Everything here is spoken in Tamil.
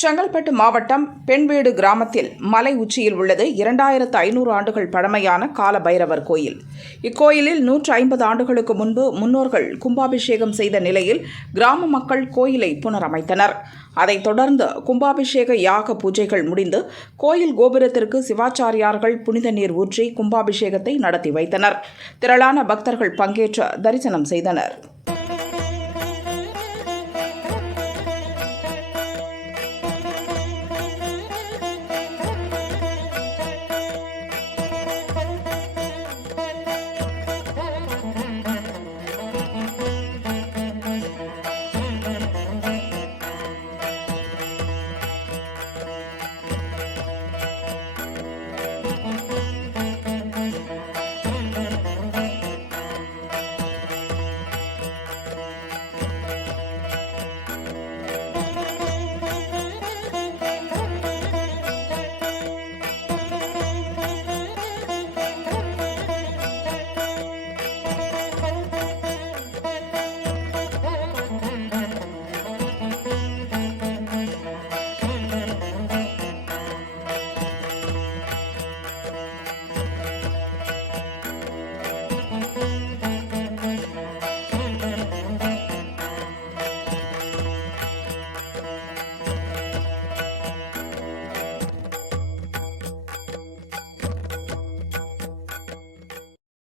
செங்கல்பட்டு மாவட்டம் பெண்வீடு கிராமத்தில் மலை உச்சியில் உள்ளது இரண்டாயிரத்து ஐநூறு ஆண்டுகள் பழமையான கால பைரவர் கோயில். இக்கோயிலில் நூற்று ஐம்பது ஆண்டுகளுக்கு முன்பு முன்னோர்கள் கும்பாபிஷேகம் செய்த நிலையில் கிராம மக்கள் கோயிலை புனரமைத்தனர். அதைத் தொடர்ந்து கும்பாபிஷேக யாக பூஜைகள் முடிந்து கோயில் கோபுரத்திற்கு சிவாச்சாரியார்கள் புனித நீர் ஊற்றி கும்பாபிஷேகத்தை நடத்தி வைத்தனர். திரளான பக்தர்கள் பங்கேற்று தரிசனம் செய்தனர்.